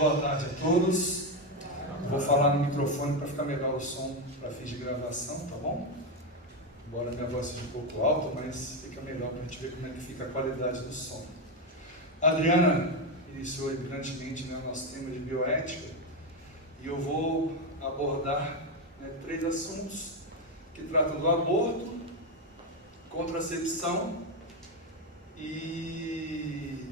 Boa tarde a todos. Vou falar no microfone para ficar melhor o som para fins de gravação, tá bom? Embora minha voz seja um pouco alta, mas fica melhor para a gente ver como é que fica a qualidade do som. A Adriana iniciou brilhantemente, né, o nosso tema de bioética e eu vou abordar, né, 3 assuntos que tratam do aborto, contracepção e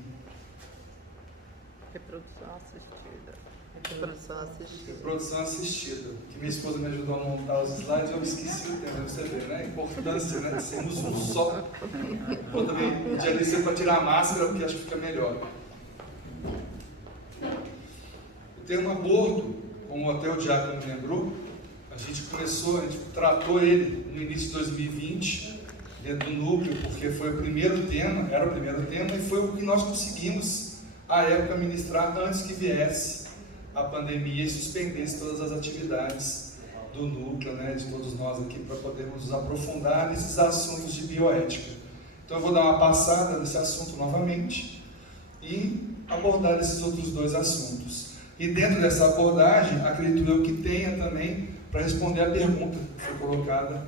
reprodução assistida. Que minha esposa me ajudou a montar os slides, eu esqueci o tema, você vê, né? A importância, né, de sermos um só. Eu também pedi a licença para tirar a máscara, porque acho que fica melhor. O tema aborto, como até o Diácono me lembrou, a gente tratou ele no início de 2020, dentro do núcleo, porque foi o primeiro tema, era o primeiro tema, e foi o que nós conseguimos, à época, ministrar antes que viesse a pandemia e suspendesse todas as atividades do núcleo, né, de todos nós aqui, para podermos nos aprofundar nesses assuntos de bioética. Então eu vou dar uma passada nesse assunto novamente e abordar esses outros 2 assuntos. E dentro dessa abordagem, acredito eu que tenha também para responder a pergunta que foi colocada,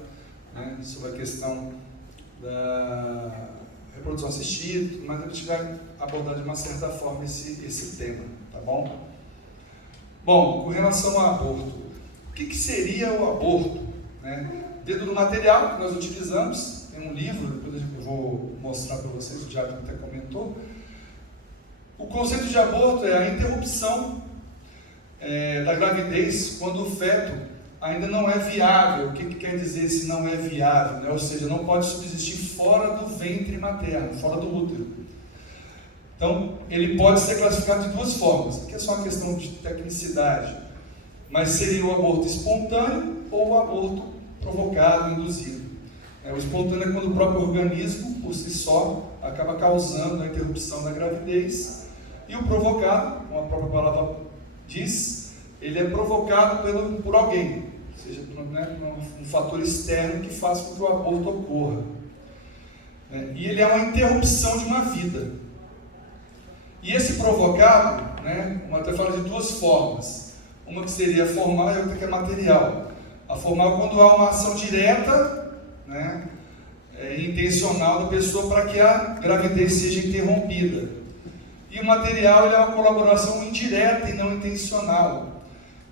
né, sobre a questão da reprodução assistida, mas a gente vai abordar de uma certa forma esse tema, tá bom? Bom, com relação ao aborto, o que seria o aborto? Né? Dentro do material que nós utilizamos, tem um livro, depois eu vou mostrar para vocês, o Diácono até comentou. O conceito de aborto é a interrupção da gravidez quando o feto ainda não é viável. O que quer dizer se não é viável? Né? Ou seja, não pode subsistir fora do ventre materno, fora do útero. Então, ele pode ser classificado de 2 formas. Aqui é só uma questão de tecnicidade. Mas seria o aborto espontâneo ou o aborto provocado, induzido. O espontâneo é quando o próprio organismo, por si só, acaba causando a interrupção da gravidez. E o provocado, como a própria palavra diz, ele é provocado por alguém. Ou seja, né, um fator externo que faz com que o aborto ocorra. E ele é uma interrupção de uma vida. E esse provocado, né, até fala de 2 formas. Uma que seria formal e outra que é material. A formal é quando há uma ação direta, né, intencional da pessoa para que a gravidez seja interrompida. E o material ele é uma colaboração indireta e não intencional.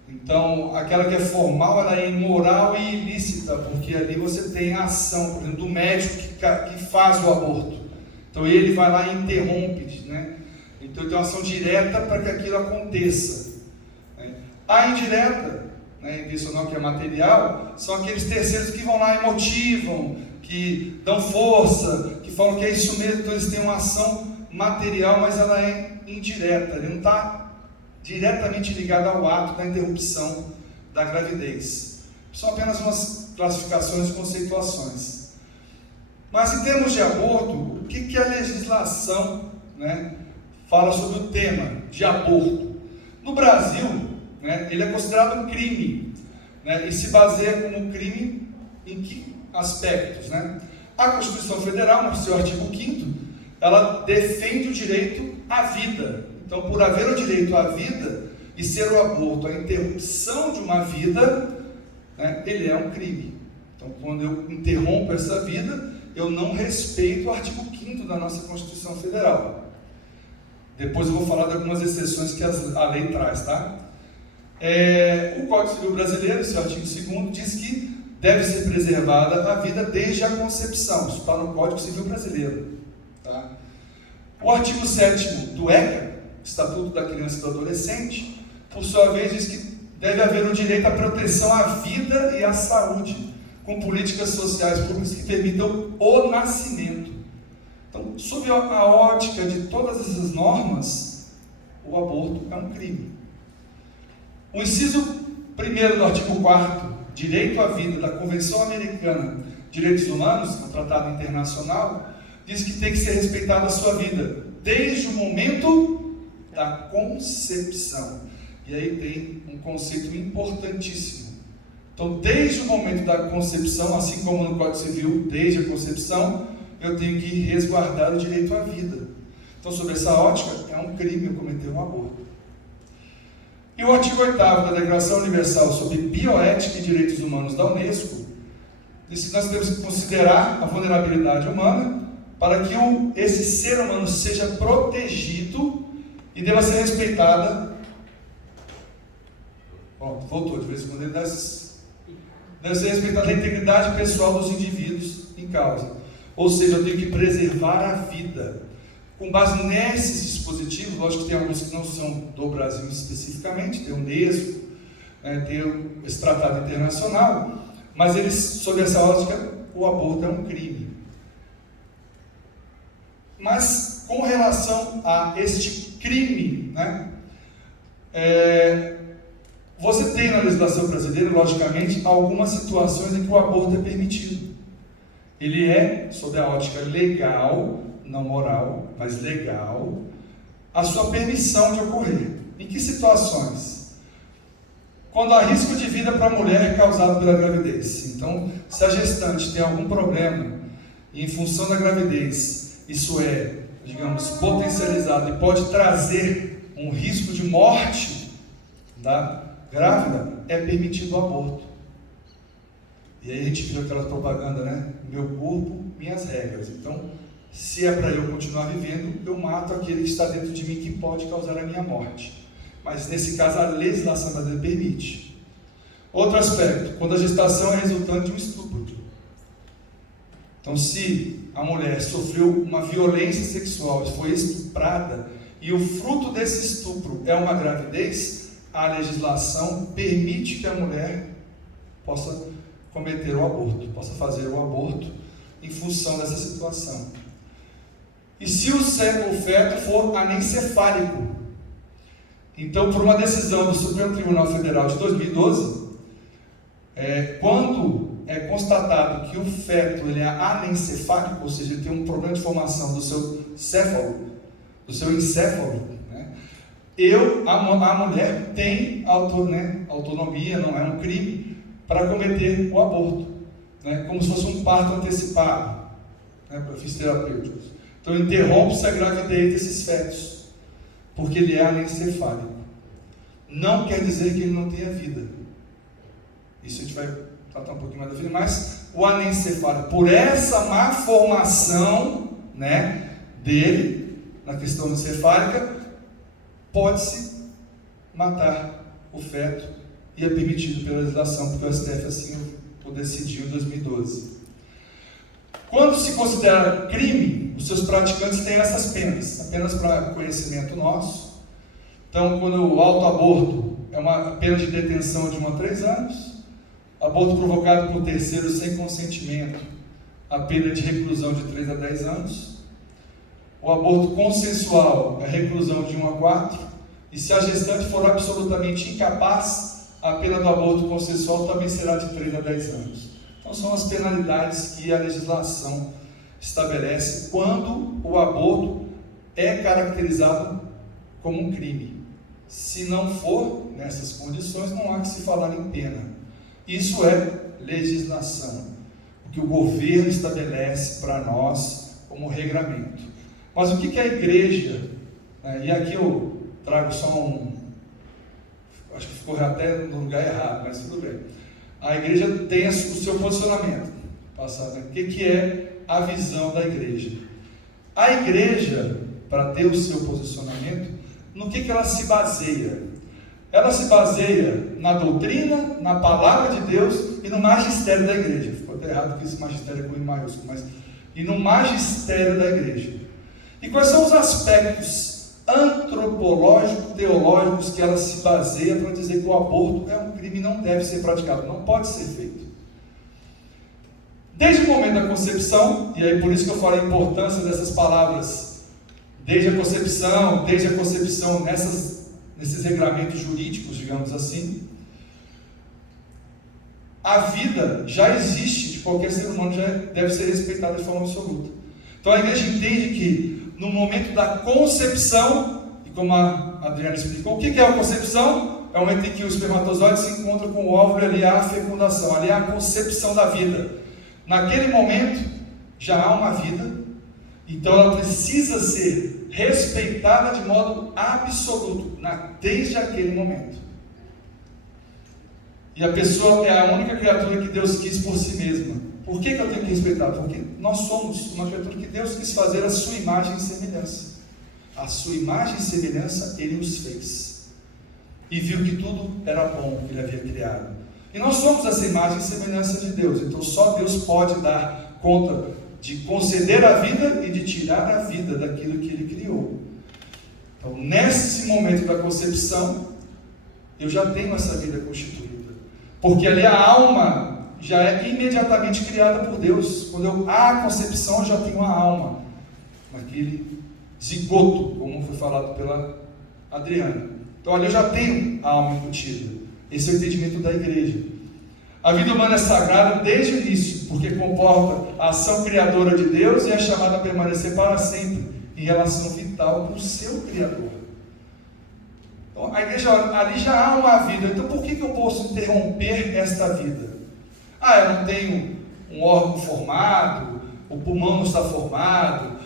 Então, aquela que é formal, ela é imoral e ilícita, porque ali você tem a ação, por exemplo, do médico que faz o aborto. Então, ele vai lá e interrompe, né? Então, tem uma ação direta para que aquilo aconteça. A indireta, né, intencional, que é material, são aqueles terceiros que vão lá e motivam, que dão força, que falam que é isso mesmo. Então, eles têm uma ação material, mas ela é indireta, ele não está diretamente ligado ao ato da interrupção da gravidez. São apenas umas classificações e conceituações. Mas em termos de aborto, o que a legislação, né, fala sobre o tema de aborto? No Brasil, né, ele é considerado um crime, né, e se baseia como crime em que aspectos? Né? A Constituição Federal, no seu artigo 5º, ela defende o direito à vida. Então, por haver o direito à vida e ser o aborto a interrupção de uma vida, né, ele é um crime. Então, quando eu interrompo essa vida, eu não respeito o artigo 5º da nossa Constituição Federal. Depois eu vou falar de algumas exceções que a lei traz, tá? O Código Civil Brasileiro, seu artigo 2º, diz que deve ser preservada a vida desde a concepção. Isso está no Código Civil Brasileiro. Tá? O artigo 7º do ECA, Estatuto da Criança e do Adolescente, por sua vez, diz que deve haver o direito à proteção à vida e à saúde, com políticas sociais públicas que permitam o nascimento. Então, sob a ótica de todas essas normas, o aborto é um crime. O inciso 1º do artigo 4º, Direito à Vida, da Convenção Americana de Direitos Humanos, um tratado internacional, diz que tem que ser respeitada a sua vida, desde o momento da concepção. E aí tem um conceito importantíssimo. Então, desde o momento da concepção, assim como no Código Civil, desde a concepção, eu tenho que resguardar o direito à vida. Então, sob essa ótica, é um crime eu cometer um aborto. E o artigo 8º da Declaração Universal sobre Bioética e Direitos Humanos da Unesco diz que nós temos que considerar a vulnerabilidade humana para que esse ser humano seja protegido e deva ser respeitada. Bom, voltou, de vez em quando ele deve ser respeitada a integridade pessoal dos indivíduos em causa. Ou seja, eu tenho que preservar a vida. Com base nesses dispositivos, lógico que tem alguns que não são do Brasil especificamente, tem o Unesco, tem esse tratado internacional, mas eles, sob essa ótica, o aborto é um crime. Mas com relação a este crime, você tem na legislação brasileira, logicamente, algumas situações em que o aborto é permitido. Ele é, sob a ótica legal, não moral, mas legal, a sua permissão de ocorrer. Em que situações? Quando há risco de vida para a mulher causado pela gravidez. Então, se a gestante tem algum problema e em função da gravidez, isso é, digamos, potencializado e pode trazer um risco de morte da grávida, é permitido o aborto. E aí a gente viu aquela propaganda, meu corpo, minhas regras. Então, se é para eu continuar vivendo, eu mato aquele que está dentro de mim que pode causar a minha morte. Mas nesse caso a legislação brasileira permite. Outro aspecto, quando a gestação é resultante de um estupro. Então, se a mulher sofreu uma violência sexual, foi estuprada, e o fruto desse estupro é uma gravidez, a legislação permite que a mulher possa cometer o aborto, possa fazer o aborto em função dessa situação. E se o feto for anencefálico, então, por uma decisão do Supremo Tribunal Federal de 2012, quando é constatado que o feto ele é anencefálico, ou seja, ele tem um problema de formação do seu encéfalo, a mulher tem autonomia, não é um crime, para cometer o aborto, como se fosse um parto antecipado, para fins terapêuticos. Então, interrompe-se a gravidez desses fetos, porque ele é anencefálico. Não quer dizer que ele não tenha vida. Isso a gente vai tratar um pouquinho mais da vida, mas o anencefálico, por essa má formação dele, na questão encefálica, pode-se matar o feto, e é permitido pela legislação, porque o STF assim o decidiu em 2012. Quando se considera crime, os seus praticantes têm essas penas, apenas para conhecimento nosso. Então, quando o autoaborto é uma pena de detenção de 1 a 3 anos, aborto provocado por terceiro sem consentimento, a pena de reclusão de 3 a 10 anos, o aborto consensual é reclusão de 1 a 4, e se a gestante for absolutamente incapaz, a pena do aborto consensual também será de 3 a 10 anos. Então são as penalidades que a legislação estabelece quando o aborto é caracterizado como um crime. Se não for nessas condições, não há que se falar em pena. Isso é legislação, o que o governo estabelece para nós como regramento. Mas o que é a igreja? E aqui eu trago só acho que ficou até no lugar errado, mas tudo bem. A igreja tem o seu posicionamento passado. O que é a visão da igreja? A igreja, para ter o seu posicionamento, no que ela se baseia? Ela se baseia na doutrina, na palavra de Deus e no magistério da igreja. Ficou até errado porque esse magistério é com I maiúsculo, mas e no magistério da igreja. E quais são os aspectos antropológicos, teológicos que ela se baseia para dizer que o aborto é um crime e não deve ser praticado, não pode ser feito? Desde o momento da concepção, e aí por isso que eu falo a importância dessas palavras, desde a concepção nesses regramentos jurídicos, digamos assim, a vida já existe de qualquer ser humano, já deve ser respeitada de forma absoluta. Então a igreja entende que no momento da concepção, e como a Adriana explicou, o que é a concepção? É o momento em que o espermatozoide se encontra com o óvulo, ali há a fecundação, ali há a concepção da vida. Naquele momento já há uma vida, então ela precisa ser respeitada de modo absoluto, desde aquele momento. E a pessoa é a única criatura que Deus quis por si mesma. Por que eu tenho que respeitar? Porque nós somos uma criatura que Deus quis fazer a sua imagem e semelhança. A sua imagem e semelhança Ele os fez. E viu que tudo era bom que Ele havia criado. E nós somos essa imagem e semelhança de Deus. Então só Deus pode dar conta de conceder a vida e de tirar a vida daquilo que Ele criou. Então nesse momento da concepção, eu já tenho essa vida constituída. Porque ali a alma já é imediatamente criada por Deus. Quando há a concepção, eu já tenho a alma. Naquele zigoto, como foi falado pela Adriana. Então ali eu já tenho a alma embutida. Esse é o entendimento da igreja. A vida humana é sagrada desde o início, porque comporta a ação criadora de Deus e é chamada a permanecer para sempre em relação vital com o seu Criador. Então a igreja, ali já há uma vida. Então por que eu posso interromper esta vida? Eu não tenho um órgão formado, o pulmão não está formado,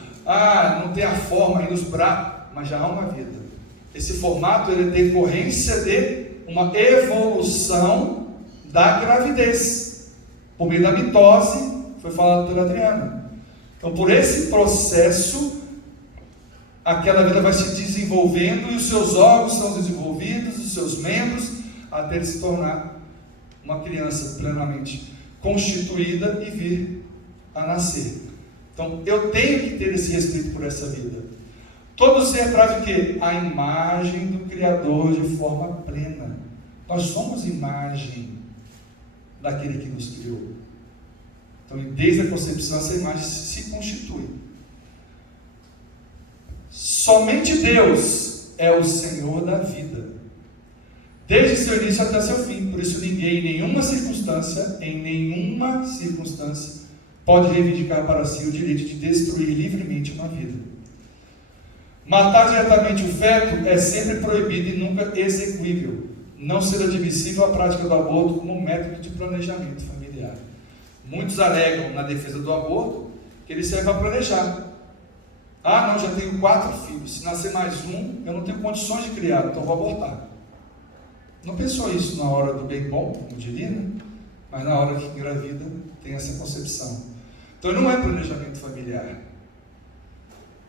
não tem a forma ainda os braços, mas já há uma vida. Esse formato ele é decorrência de uma evolução da gravidez, por meio da mitose, foi falado pela Adriana. Então, por esse processo, aquela vida vai se desenvolvendo e os seus órgãos são desenvolvidos, os seus membros, até ele se tornar uma criança plenamente constituída e vir a nascer. Então, eu tenho que ter esse respeito por essa vida. Todo ser traz o quê? A imagem do Criador de forma plena. Nós somos imagem daquele que nos criou. Então, desde a concepção, essa imagem se constitui. Somente Deus é o Senhor da vida, desde seu início até seu fim. Por isso ninguém, em nenhuma circunstância, pode reivindicar para si o direito de destruir livremente uma vida. Matar diretamente o feto é sempre proibido e nunca execuível. Não ser admissível a prática do aborto como método de planejamento familiar. Muitos alegam na defesa do aborto que ele serve para planejar. Não, já tenho 4 filhos, se nascer mais um, eu não tenho condições de criar, então vou abortar. Não pensou isso na hora do bem bom, como diria, né? Mas na hora que engravida, tem essa concepção. Então não é planejamento familiar.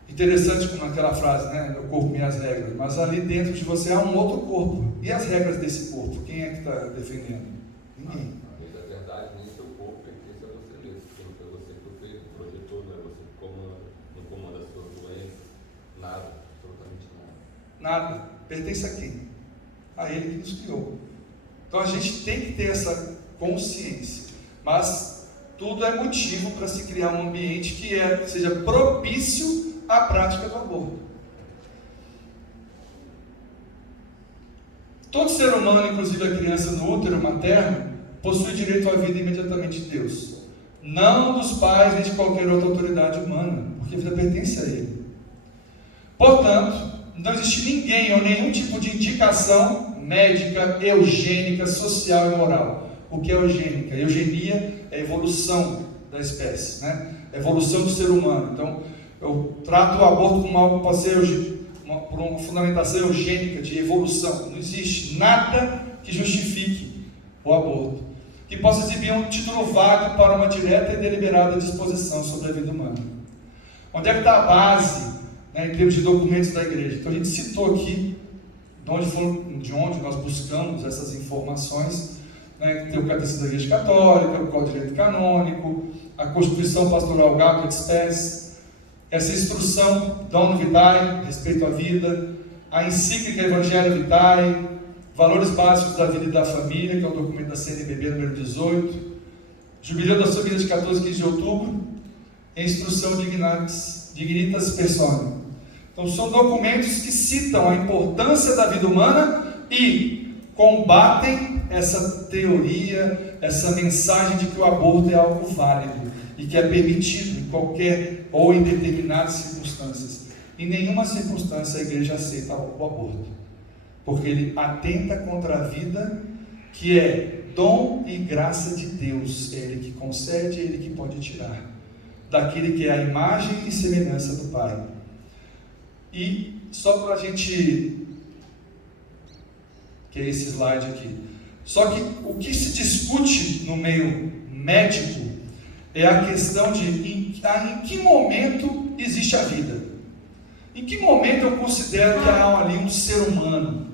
Interessante como naquela frase, né? Meu corpo, minhas regras. Mas ali dentro de você há um outro corpo. E as regras desse corpo? Quem é que está defendendo? Ninguém. Na verdade, nem seu corpo pertence a você mesmo. Porque foi você que fez, projetou, não é você que comanda, não comanda as suas doenças, nada, absolutamente nada. Nada. Pertence a quem? A Ele que nos criou. Então a gente tem que ter essa consciência. Mas tudo é motivo para se criar um ambiente que seja propício à prática do aborto. Todo ser humano, inclusive a criança no útero materno, possui direito à vida imediatamente de Deus, não dos pais nem de qualquer outra autoridade humana, porque a vida pertence a Ele. Portanto, não existe ninguém ou nenhum tipo de indicação médica, eugênica, social e moral. O que é eugênica? Eugenia é a evolução da espécie, né? A evolução do ser humano. Então, eu trato o aborto como algo para ser por uma fundamentação eugênica de evolução. Não existe nada que justifique o aborto, que possa exibir um título vago para uma direta e deliberada disposição sobre a vida humana. Onde é que está a base, né, em termos de documentos da igreja? Então a gente citou aqui de onde nós buscamos essas informações, né? Tem o Catecismo da Igreja Católica, o Código de Direito Canônico, a Constituição Pastoral Gaudium et Spes, essa instrução Donum Vitae, respeito à vida, a encíclica Evangelii Vitae, Valores Básicos da Vida e da Família, que é o documento da CNBB número 18, Jubileu da Sua Vida de 14 e 15 de outubro, e a instrução Dignitas Personae. Então são documentos que citam a importância da vida humana e combatem essa teoria, essa mensagem de que o aborto é algo válido e que é permitido em qualquer ou em determinadas circunstâncias. Em nenhuma circunstância a igreja aceita o aborto, porque ele atenta contra a vida, que é dom e graça de Deus. É Ele que concede, é Ele que pode tirar daquele que é a imagem e semelhança do Pai. E só para a gente, que é esse slide aqui, Só que o que se discute no meio médico é a questão de em que momento existe a vida. Em que momento eu considero que há ali um ser humano?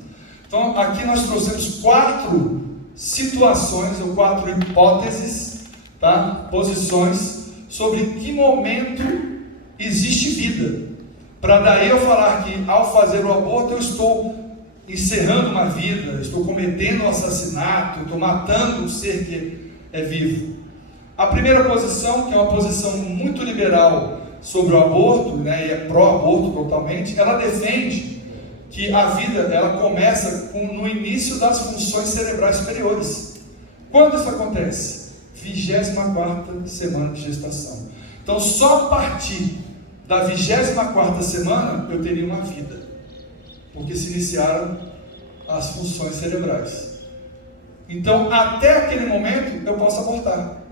Então, aqui nós trouxemos 4 situações ou 4 hipóteses, tá? Posições sobre em que momento existe vida. Para daí eu falar que ao fazer o aborto eu estou encerrando uma vida, estou cometendo um assassinato, estou matando um ser que é vivo. A primeira posição, que é uma posição muito liberal sobre o aborto, né, e é pró-aborto totalmente, ela defende que a vida ela começa no início das funções cerebrais superiores. Quando isso acontece? 24ª semana de gestação. Então só a partir da 24ª semana eu teria uma vida, porque se iniciaram as funções cerebrais. Então até aquele momento eu posso abortar,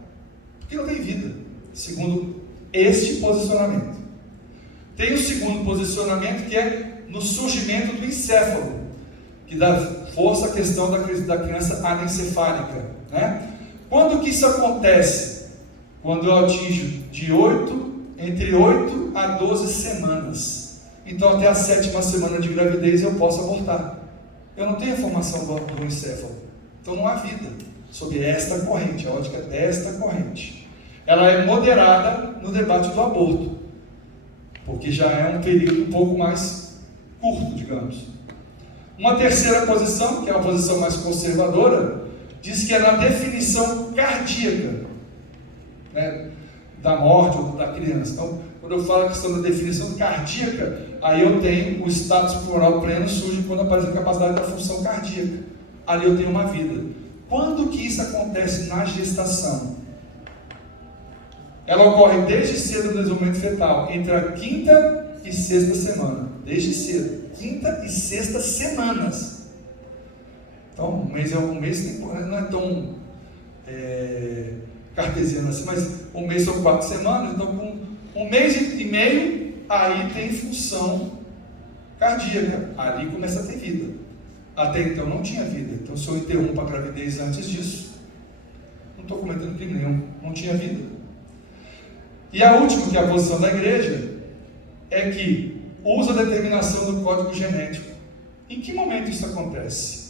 porque não tem vida, segundo este posicionamento. Tem o segundo posicionamento, que é no surgimento do encéfalo, que dá força à questão da criança anencefálica, né? Quando que isso acontece? Quando eu atinjo entre 8 a 12 semanas. Então até a 7ª semana de gravidez eu posso abortar. Eu não tenho a formação do encéfalo. Então não há vida sob esta corrente, a ótica desta corrente. Ela é moderada no debate do aborto, porque já é um período um pouco mais curto, digamos. Uma terceira posição, que é uma posição mais conservadora, diz que é na definição cardíaca, né, da morte ou da criança. Então, quando eu falo a questão da definição cardíaca, aí eu tenho o status pulmonar pleno, surge quando aparece a capacidade da função cardíaca. Ali eu tenho uma vida. Quando que isso acontece na gestação? Ela ocorre desde cedo no desenvolvimento fetal, entre a 5ª e 6ª semana. Desde cedo, 5ª e 6ª semanas. Então, um mês não é tão cartesiano assim, mas um mês são 4 semanas, então com 1 mês e meio, aí tem função cardíaca, ali começa a ter vida. Até então não tinha vida. Então se eu interrompo a gravidez antes disso, não estou cometendo crime nenhum, não tinha vida. E a última, que é a posição da igreja, é que usa a determinação do código genético. Em que momento isso acontece?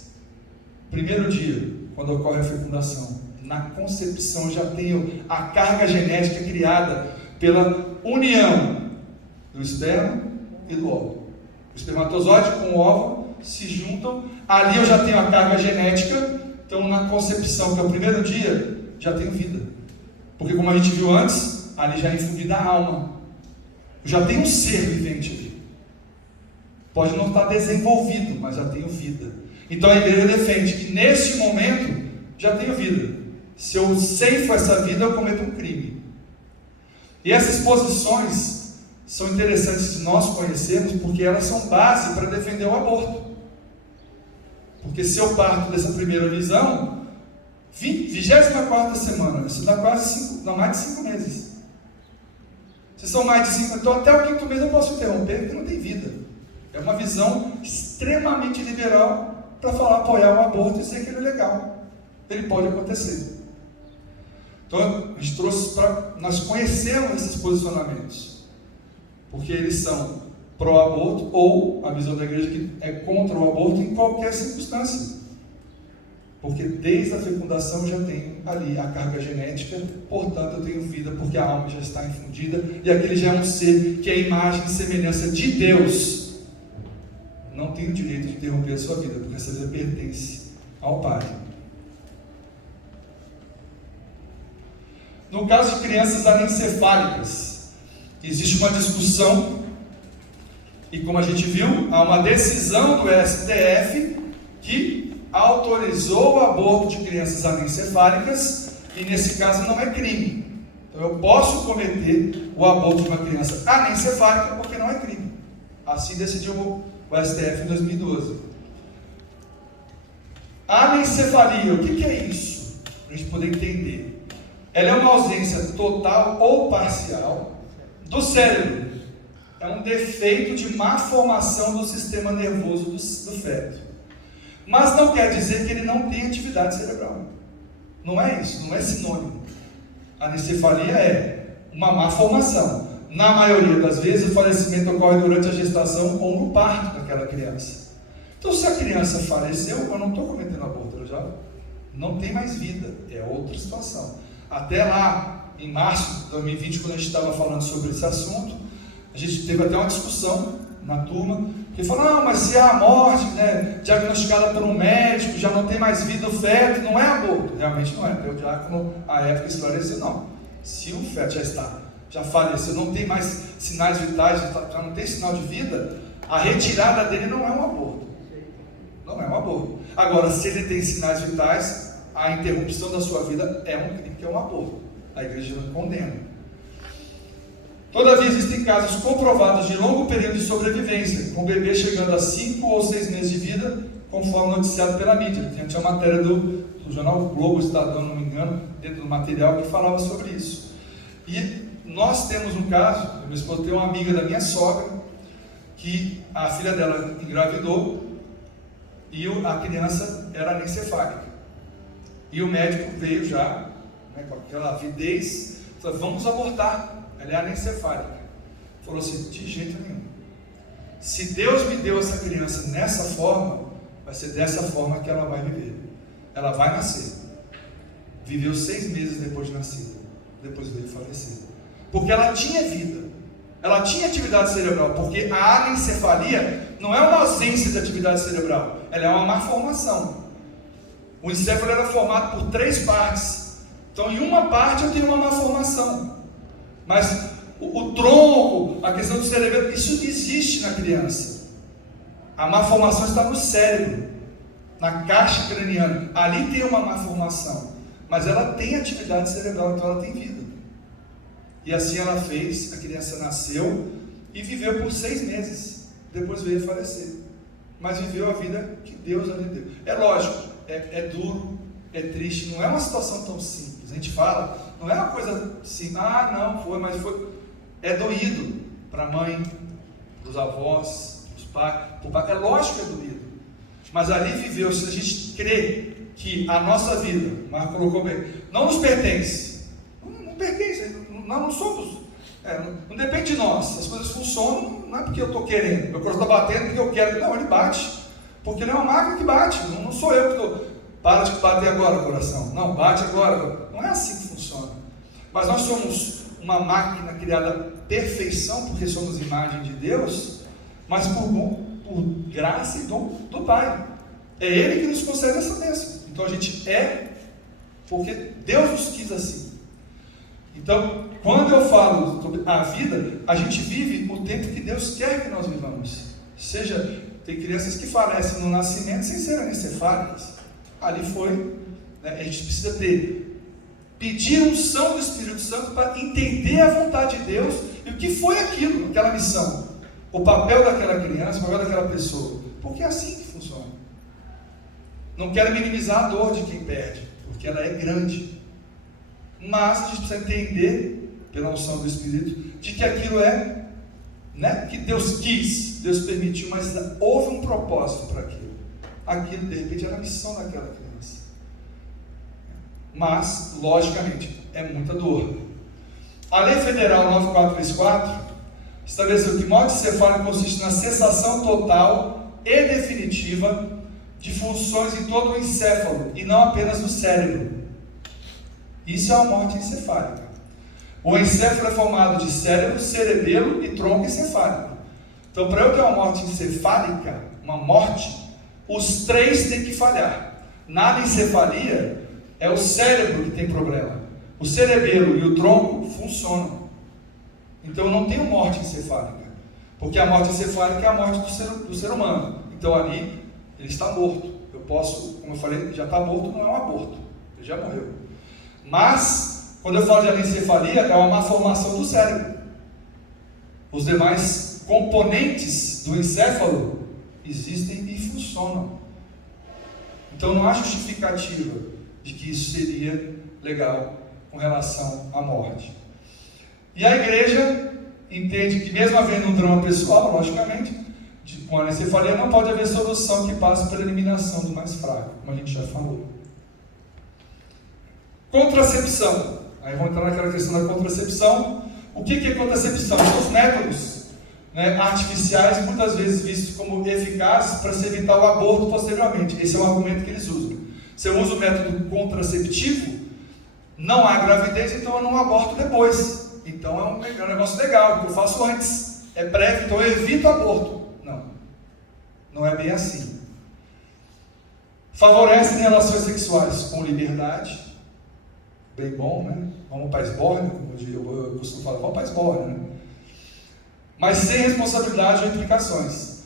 Primeiro dia, quando ocorre a fecundação. Na concepção eu já tenho a carga genética criada pela união do esperma e do óvulo. O espermatozoide com o óvulo se juntam, ali eu já tenho a carga genética. Então na concepção, que é o primeiro dia, já tenho vida, porque como a gente viu antes, ali já é infundida a alma, eu já tenho um ser vivente ali, pode não estar desenvolvido, mas já tenho vida. Então a igreja defende que neste momento já tenho vida. Se eu ceifo essa vida, eu cometo um crime. E essas posições são interessantes de nós conhecermos, porque elas são base para defender o aborto. Porque se eu parto dessa primeira visão, 24ª semana, isso dá mais de 5 meses. Se são mais de 5, então até o 5º mês eu posso interromper, porque não tem vida. É uma visão extremamente liberal para apoiar o aborto e dizer que ele é legal. Ele pode acontecer. Então a gente trouxe para nós conhecermos esses posicionamentos, porque eles são pró-aborto, ou a visão da igreja que é contra o aborto em qualquer circunstância, porque desde a fecundação eu já tenho ali a carga genética, portanto eu tenho vida, porque a alma já está infundida, e aquele já é um ser que é a imagem e semelhança de Deus. Não tem o direito de interromper a sua vida, porque essa vida pertence ao Pai. No caso de crianças anencefálicas, existe uma discussão, e como a gente viu, há uma decisão do STF que autorizou o aborto de crianças anencefálicas, e nesse caso não é crime. Então eu posso cometer o aborto de uma criança anencefálica porque não é crime. Assim decidiu o STF em 2012. A anencefalia, o que é isso? Para a gente poder entender. Ela é uma ausência total ou parcial do cérebro. É um defeito de má formação do sistema nervoso do feto. Mas não quer dizer que ele não tem atividade cerebral. Não é isso, não é sinônimo. A anencefalia é uma má formação. Na maioria das vezes, o falecimento ocorre durante a gestação ou no parto daquela criança. Então, se a criança faleceu, eu não estou cometendo aborto, eu já não tem mais vida, é outra situação. Até lá, em março de 2020, quando a gente estava falando sobre esse assunto, a gente teve até uma discussão na turma, que falou, não, mas se a morte, né, diagnosticada por um médico, já não tem mais vida o feto, não é aborto. Realmente não é, porque o diácono, à época, esclareceu, não. Se o feto já faleceu, não tem mais sinais vitais, já não tem sinal de vida, a retirada dele não é um aborto. Não é um aborto. Agora, se ele tem sinais vitais, a interrupção da sua vida é um crime, que é um aborto. A igreja não condena. Todavia, existem casos comprovados de longo período de sobrevivência, com o bebê chegando a 5 ou 6 meses de vida, conforme noticiado pela mídia. Tinha uma matéria do jornal Globo Estadão, não me engano, dentro do material, que falava sobre isso. E nós temos um caso, minha esposa tem uma amiga da minha sogra, que a filha dela engravidou, e a criança era anencefálica. E o médico veio já, né, com aquela avidez, falou, vamos abortar. Ela é anencefálica. Falou assim, de jeito nenhum. Se Deus me deu essa criança nessa forma, vai ser dessa forma que ela vai viver. Ela vai nascer. Viveu 6 meses depois de nascida. Depois veio falecer. Porque ela tinha vida. Ela tinha atividade cerebral. Porque a anencefalia não é uma ausência de atividade cerebral. Ela é uma má formação. O encéfalo era formado por 3 partes. Então, em uma parte eu tenho uma má formação. Mas o tronco, a questão do cerebelo, isso existe na criança. A má formação está no cérebro, na caixa craniana. Ali tem uma má formação, mas ela tem atividade cerebral, então ela tem vida. E assim ela fez, a criança nasceu e viveu por 6 meses. Depois veio a falecer. Mas viveu a vida que Deus lhe deu. É lógico, é duro, é triste, não é uma situação tão simples. A gente fala, não é uma coisa assim, não foi, mas foi. É doído para a mãe, para os avós, para os pais. É lógico que é doído. Mas ali viveu, se a gente crê que a nossa vida, Marco colocou bem, não nos pertence. Não pertence, não somos. Não depende de nós. As coisas funcionam, não é porque eu estou querendo. Meu coração está batendo porque eu quero. Não, ele bate. Porque ele é uma máquina que bate. Não sou eu que estou. Para de bater agora, coração. Não, bate agora. Não é assim que funciona. Mas nós somos uma máquina criada à perfeição, porque somos imagem de Deus, mas por graça e dom do Pai. É Ele que nos concede essa bênção. Então a gente porque Deus nos quis assim. Então, quando eu falo sobre a vida, a gente vive o tempo que Deus quer que nós vivamos. Tem crianças que falecem no nascimento sem serem anencefálicas. Ali foi, né, a gente precisa pedir unção do Espírito Santo para entender a vontade de Deus e o que foi aquilo, aquela missão, o papel daquela criança, o papel daquela pessoa, porque é assim que funciona. Não quero minimizar a dor de quem perde, porque ela é grande, mas a gente precisa entender, pela unção do Espírito, de que aquilo que Deus quis, Deus permitiu, mas houve um propósito para aquilo. Aquilo, de repente, era a missão daquela criança. Mas, logicamente, é muita dor. A Lei Federal 9434 estabeleceu que morte encefálica consiste na cessação total e definitiva de funções em todo o encéfalo, e não apenas no cérebro. Isso é a morte encefálica. O encéfalo é formado de cérebro, cerebelo e tronco encefálico. Então, para eu ter uma morte encefálica, uma morte, os 3 têm que falhar. Na encefalia, é o cérebro que tem problema. O cerebelo e o tronco funcionam. Então eu não tenho morte encefálica. Porque a morte encefálica é a morte do ser humano. Então ali, ele está morto. Eu posso, como eu falei, já está morto, não é um aborto. Ele já morreu. Mas, quando eu falo de anencefalia, é uma malformação do cérebro. Os demais componentes do encéfalo existem e funcionam. Então não há justificativa de que isso seria legal com relação à morte. E a igreja entende que, mesmo havendo um drama pessoal, logicamente, com anencefalia não pode haver solução que passe pela eliminação do mais fraco, como a gente já falou. Contracepção. Aí vamos entrar naquela questão da contracepção. O que é contracepção? São os métodos, né, artificiais, muitas vezes vistos como eficazes para se evitar o aborto posteriormente. Esse é o argumento que eles usam. Se eu uso o método contraceptivo, não há gravidez, então eu não aborto depois. Então é um negócio legal, que eu faço antes. É prévio, então eu evito o aborto. Não é bem assim. Favorecem relações sexuais com liberdade. Bem bom, né? Vamos para a esbórnia, como eu costumo falar, vamos para a esbórnia, né? Mas sem responsabilidade ou implicações.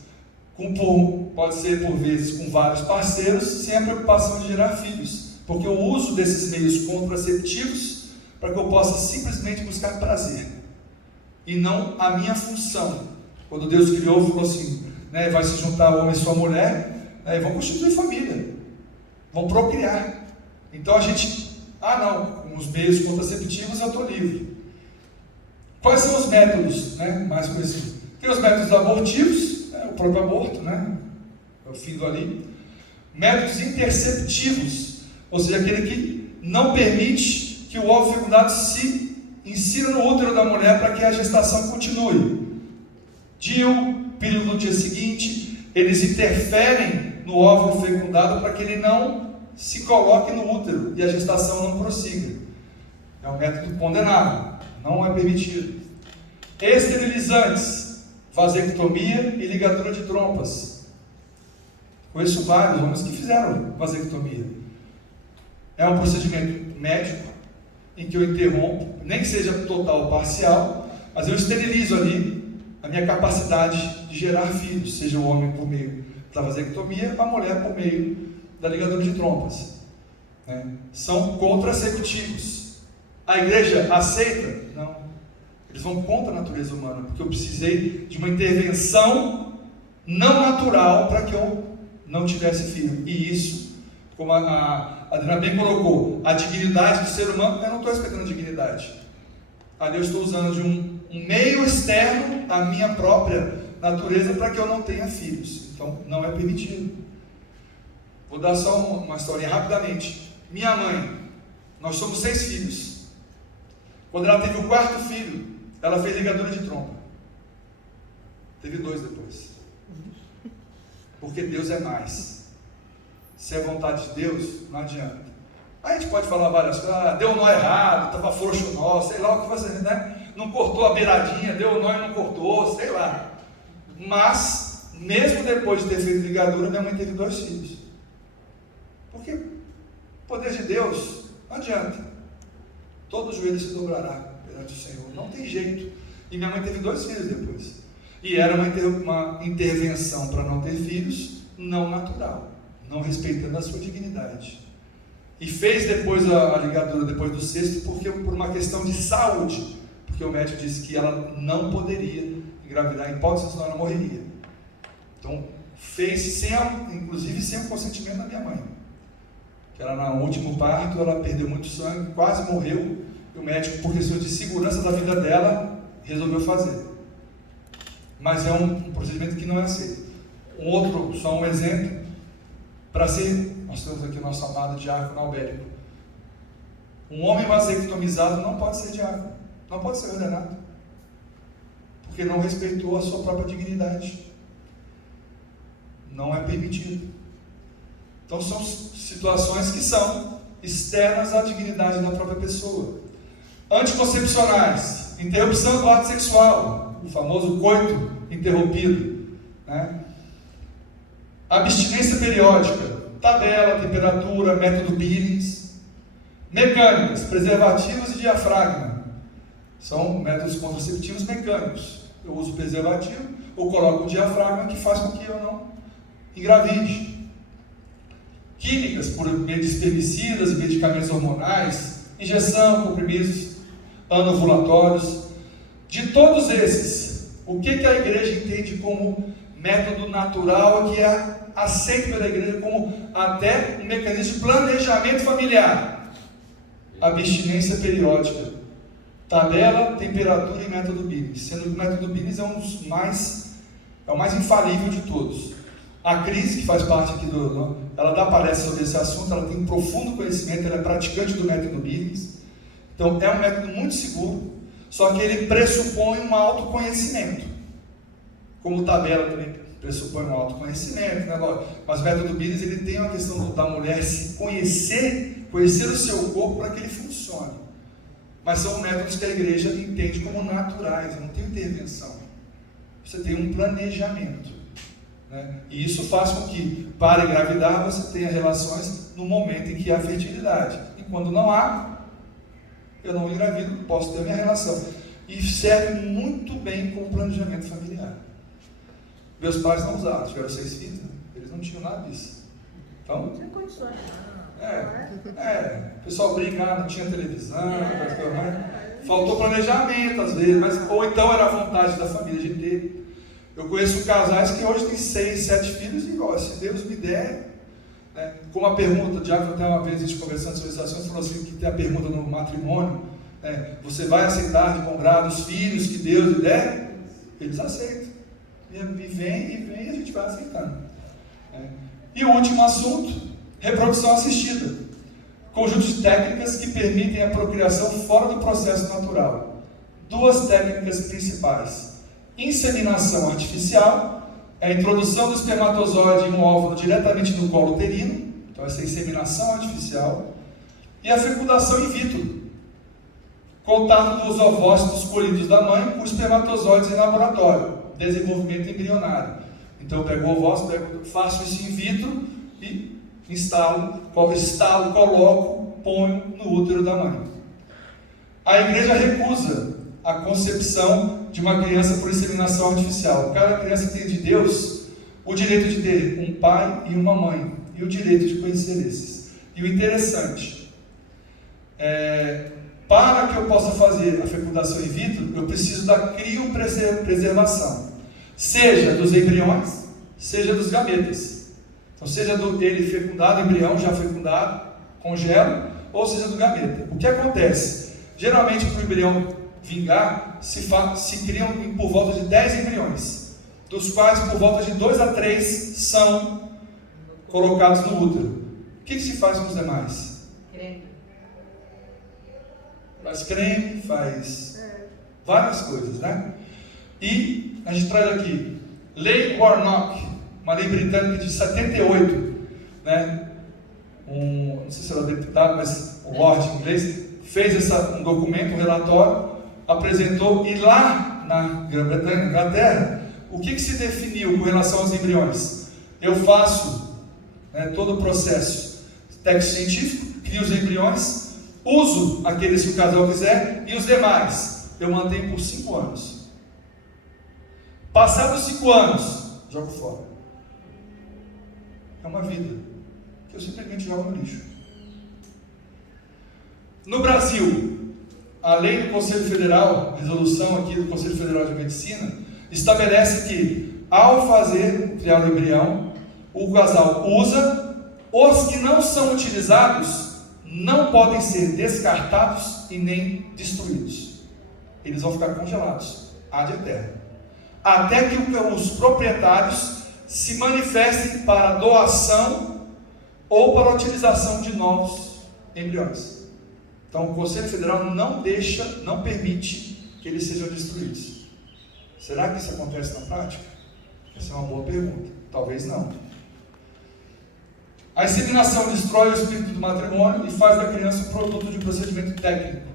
Pode ser, por vezes, com vários parceiros, sem a preocupação de gerar filhos. Porque eu uso desses meios contraceptivos para que eu possa simplesmente buscar prazer. E não a minha função. Quando Deus criou, falou assim, né, vai se juntar o homem e sua mulher, né, e vão constituir família. Vão procriar. Então a gente, com os meios contraceptivos eu estou livre. Quais são os métodos, né, mais conhecidos? Tem os métodos abortivos, né, o próprio aborto, né, é o fim do ali. Métodos interceptivos, ou seja, aquele que não permite que o óvulo fecundado se insira no útero da mulher para que a gestação continue. DIU, pílula no dia seguinte, eles interferem no óvulo fecundado para que ele não se coloque no útero e a gestação não prossiga. É um método condenável, não é permitido. Esterilizantes, vasectomia e ligadura de trompas. Conheço vários homens que fizeram vasectomia. É um procedimento médico em que eu interrompo, nem que seja total ou parcial, mas eu esterilizo ali a minha capacidade de gerar filhos, seja o homem por meio da vasectomia, a mulher por meio da ligadura de trompas. Né? São contraceptivos. A igreja aceita? Não. Eles vão contra a natureza humana, porque eu precisei de uma intervenção não natural para que eu não tivesse filho. E isso, como a Adriana bem colocou, a dignidade do ser humano, eu não estou respeitando a dignidade. Ali eu estou usando de um meio externo à minha própria natureza para que eu não tenha filhos. Então não é permitido. Vou dar só uma historinha rapidamente. Minha mãe, nós somos 6 filhos. Quando ela teve o 4º filho, ela fez ligadura de trompa. Teve 2 depois. Porque Deus é mais. Se é vontade de Deus, não adianta. Aí a gente pode falar várias coisas, deu um nó errado, estava frouxo o nó, sei lá o que fazer, né? Não cortou a beiradinha, deu o nó e não cortou, sei lá. Mas, mesmo depois de ter feito ligadura, minha mãe teve 2 filhos. Porque o poder de Deus, não adianta. Todo joelho se dobrará perante o Senhor, não tem jeito. E minha mãe teve 2 filhos depois. E era uma intervenção para não ter filhos, não natural, não respeitando a sua dignidade. E fez depois a ligadura, depois do 6º, porque por uma questão de saúde, porque o médico disse que ela não poderia engravidar, em hipótese, senão ela morreria. Então, fez inclusive sem o consentimento da minha mãe. Que ela, no último parto, ela perdeu muito sangue, quase morreu, e o médico, por questão de segurança da vida dela, resolveu fazer. Mas é um procedimento que não é aceito. Só um exemplo, nós temos aqui o nosso amado diácono Albérico. Um homem vasectomizado não pode ser diácono, não pode ser ordenado, porque não respeitou a sua própria dignidade. Não é permitido. Então são situações que são externas à dignidade da própria pessoa. Anticoncepcionais, interrupção do ato sexual, o famoso coito interrompido, né? Abstinência periódica, tabela, temperatura, método Billings. Mecânicas, preservativos e diafragma. São métodos contraceptivos mecânicos. Eu uso o preservativo, ou coloco o diafragma que faz com que eu não engravide. Químicas, por meio de herbicidas e medicamentos hormonais, injeção, comprimidos anovulatórios. De todos esses, o que a igreja entende como método natural, que é aceito pela igreja como até um mecanismo de planejamento familiar? Abstinência periódica, tabela, temperatura e método Billings, sendo que o método Billings é um dos mais É o mais infalível de todos. A Cris, que faz parte aqui ela dá palestra sobre esse assunto, ela tem um profundo conhecimento, ela é praticante do método Business. Então é um método muito seguro, só que ele pressupõe um autoconhecimento. Como tabela também pressupõe um autoconhecimento, né? Mas o método Business, ele tem uma questão da mulher se conhecer o seu corpo para que ele funcione. Mas são métodos que a igreja entende como naturais, não tem intervenção. Você tem um planejamento, né? E isso faz com que, para engravidar, você tenha relações no momento em que há fertilidade. E quando não há, eu não engravido, posso ter a minha relação. E serve muito bem com o planejamento familiar. Meus pais não usavam, tiveram 6 filhos, né? Eles não tinham nada disso. Então, Não tinha condições. o pessoal brincava, não tinha televisão, faltou planejamento às vezes, ou então era a vontade da família de ter. Eu conheço casais que hoje têm 6, 7 filhos e, se Deus me der, né? Como a pergunta, o Diácono até uma vez a gente conversando sobre esse assunto, falou assim, que tem a pergunta no matrimônio, né? Você vai aceitar de bom grado os filhos que Deus lhe der? Eles aceitam. E vem e a gente vai aceitando. E o último assunto, reprodução assistida. Conjunto de técnicas que permitem a procriação fora do processo natural. 2 técnicas principais. Inseminação artificial, é a introdução do espermatozoide em um óvulo diretamente no colo uterino, então essa é a inseminação artificial, e a fecundação in vitro, contato dos ovócitos colhidos da mãe com espermatozoides em laboratório, desenvolvimento embrionário. Então eu pego o ovócito, faço isso in vitro e instalo, coloco, ponho no útero da mãe. A igreja recusa a concepção de uma criança por inseminação artificial. Cada criança tem de Deus o direito de ter um pai e uma mãe, e o direito de conhecer esses. E o interessante, para que eu possa fazer a fecundação in vitro, eu preciso da criopreservação, seja dos embriões, seja dos gametas. Então, seja ele fecundado, embrião já fecundado, congelo, ou seja do gameta. O que acontece? Geralmente, para o embrião vingar, se criam por volta de 10 embriões, dos quais por volta de 2 a 3 são colocados no útero. O que se faz com os demais? Creme. Faz creme, faz várias coisas, né? E a gente traz aqui Lei Warnock, uma lei britânica de 78, né? Não sei se era deputado, mas o Lorde inglês fez um documento, um relatório, apresentou, e lá na Grã-Bretanha, na Inglaterra, o que se definiu com relação aos embriões? Eu faço, todo o processo técnico científico, crio os embriões, uso aqueles que o casal quiser, e os demais eu mantenho por 5 anos. Passados 5 anos, jogo fora. É uma vida que eu simplesmente jogo no lixo. No Brasil, a lei do Conselho Federal, a resolução aqui do Conselho Federal de Medicina, estabelece que, ao criar o embrião, o casal usa, os que não são utilizados não podem ser descartados e nem destruídos. Eles vão ficar congelados, ad eterno, até que os proprietários se manifestem para doação ou para a utilização de novos embriões. Então o Conselho Federal não permite que eles sejam destruídos. Será que isso acontece na prática? Essa é uma boa pergunta. Talvez não. A inseminação destrói o espírito do matrimônio e faz da criança um produto de procedimento técnico,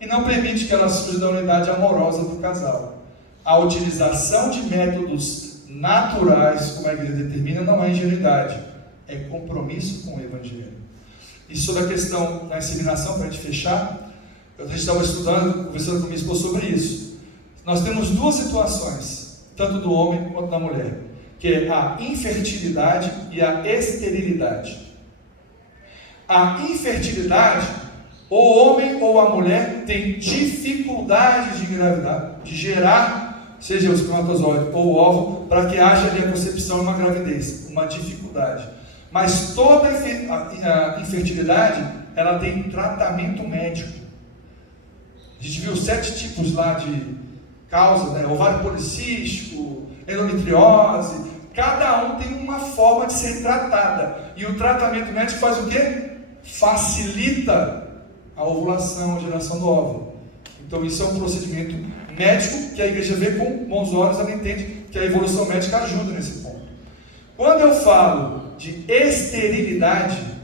e não permite que ela surja da unidade amorosa do casal. A utilização de métodos naturais, como a igreja determina, não é ingenuidade, é compromisso com o Evangelho. E sobre a questão da inseminação, para a gente fechar, a gente estava estudando, conversando com minha esposa sobre isso. Nós temos 2 situações, tanto do homem quanto da mulher, que é a infertilidade e a esterilidade. A infertilidade, o homem ou a mulher tem dificuldade de engravidar, de gerar, seja o espermatozoide ou o óvulo, para que haja ali a concepção e uma gravidez, uma dificuldade. Mas toda a infertilidade, ela tem tratamento médico. A gente viu 7 tipos lá de causas, ovário policístico, endometriose. Cada um tem uma forma de ser tratada. E o tratamento médico faz o quê? Facilita a ovulação, a geração do óvulo. Então isso é um procedimento médico que a igreja vê com bons olhos, ela entende que a evolução médica ajuda nesse ponto. Quando eu falo de esterilidade,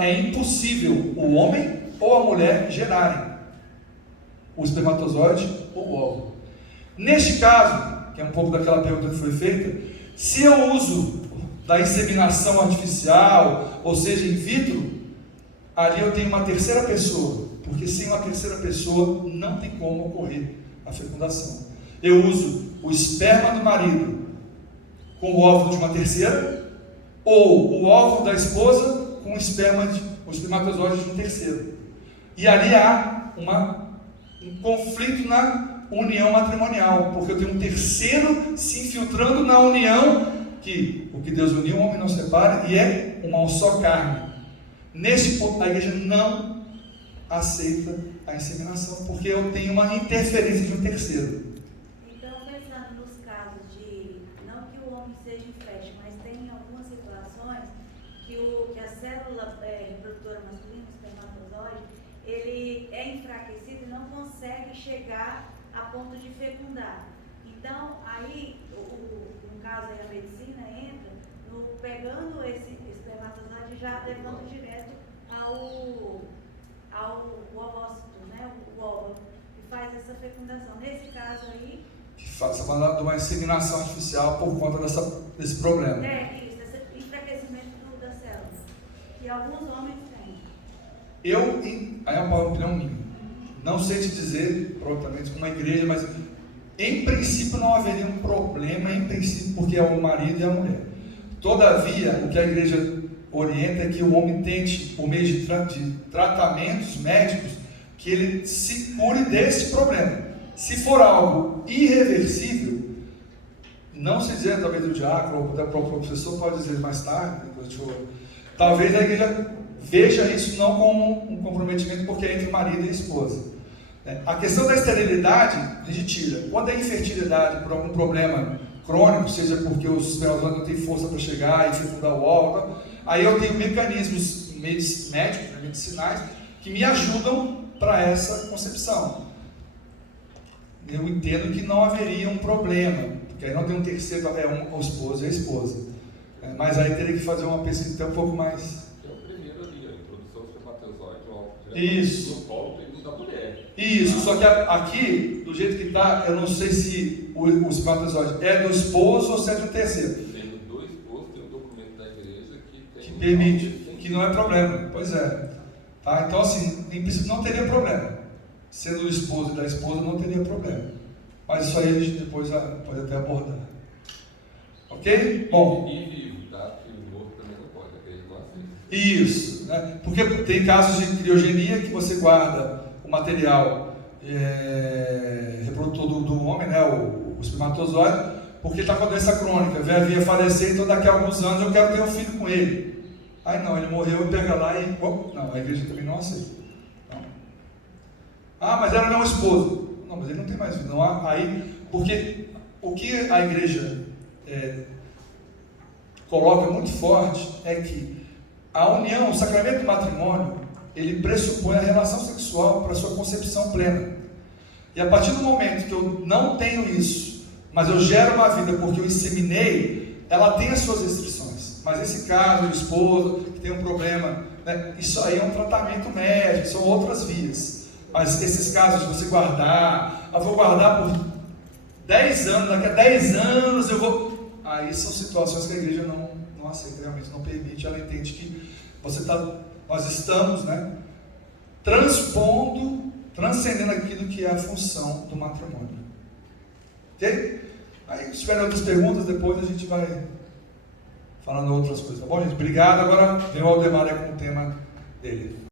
é impossível o homem ou a mulher gerarem o espermatozoide ou o óvulo. Neste caso, que é um pouco daquela pergunta que foi feita, se eu uso da inseminação artificial, ou seja, in vitro, ali eu tenho uma terceira pessoa, porque sem uma terceira pessoa não tem como ocorrer a fecundação. Eu uso o esperma do marido com o óvulo de uma terceira, ou o óvulo da esposa com o espermatozoide de um terceiro. E ali há um conflito na união matrimonial, porque eu tenho um terceiro se infiltrando na união, que o que Deus uniu, o homem não separa, e é uma só carne. Neste ponto, a igreja não aceita a inseminação, porque eu tenho uma interferência de um terceiro. Então, pensando nos casos de, não que o homem seja infértil, mas tem algumas situações que a célula reprodutora masculina, o espermatozoide, ele é enfraquecido e não consegue chegar a ponto de fecundar. Então, aí, no caso aí, a medicina entra pegando esse espermatozoide e já levando direto ao ovócito, né, o óvulo, e faz essa fecundação. Nesse caso aí... Que faz uma inseminação artificial por conta desse problema. Isso, esse enfraquecimento da célula, que alguns homens têm. Aí é uma opinião minha, não sei te dizer propriamente como uma igreja, mas em princípio não haveria um problema, em princípio, porque é o marido e a mulher. Todavia, o que a igreja orienta é que o homem tente, por meio de tratamentos médicos, que ele se cure desse problema. Se for algo irreversível, não se dizer, talvez o diácono ou o próprio professor pode dizer mais tarde, talvez a igreja veja isso não como um comprometimento, porque é entre o marido e a esposa. A questão da esterilidade, a gente tira. Quando é infertilidade por algum problema crônico, seja porque os espermatozoides não têm força para chegar e fecundar o óvulo, aí eu tenho mecanismos médicos, medicinais, que me ajudam para essa concepção. Eu entendo que não haveria um problema, porque aí não tem um terceiro, é o esposo e a esposa. Mas aí teria que fazer uma pesquisa até um pouco mais... É o primeiro ali, a introdução do espermatozoide, o óvulo Isso. do colo e da mulher. Isso, só que aqui, do jeito que está, eu não sei se o espermatozoide é do esposo ou se é de um terceiro. Sendo do esposo, tem um documento da igreja que permite, que não é problema. Pois é. Tá? Então, assim, em princípio não teria problema. Sendo o esposo e da esposa, não teria problema. Mas isso aí a gente depois pode até abordar. Ok? Bom. E vivo, tá? E o morto também não pode, a igreja não aceita. Isso, né? Porque tem casos de criogenia que você guarda o material reprodutor do homem, né? O espermatozoide, porque está com a doença crônica, via falecer, então daqui a alguns anos eu quero ter um filho com ele. Aí não, ele morreu, eu pego lá e... não, a igreja também não aceita. Não. Ah, mas era meu esposo. Não, mas ele não tem mais vida. Não há, aí, porque o que a igreja coloca muito forte é que a união, o sacramento do matrimônio, ele pressupõe a relação sexual para a sua concepção plena. E a partir do momento que eu não tenho isso, mas eu gero uma vida porque eu inseminei, ela tem as suas restrições. Mas esse caso, o esposo que tem um problema, né, isso aí é um tratamento médico, são outras vias. Mas esses casos de você guardar, eu vou guardar por 10 anos, daqui a 10 anos eu vou... Aí são situações que a igreja não aceita, realmente não permite. Ela entende que nós estamos, né, transcendendo aquilo que é a função do matrimônio. Ok? Aí, se tiverem outras perguntas, depois a gente vai falando outras coisas. Tá bom, gente? Obrigado. Agora vem o Aldemar aí com o tema dele.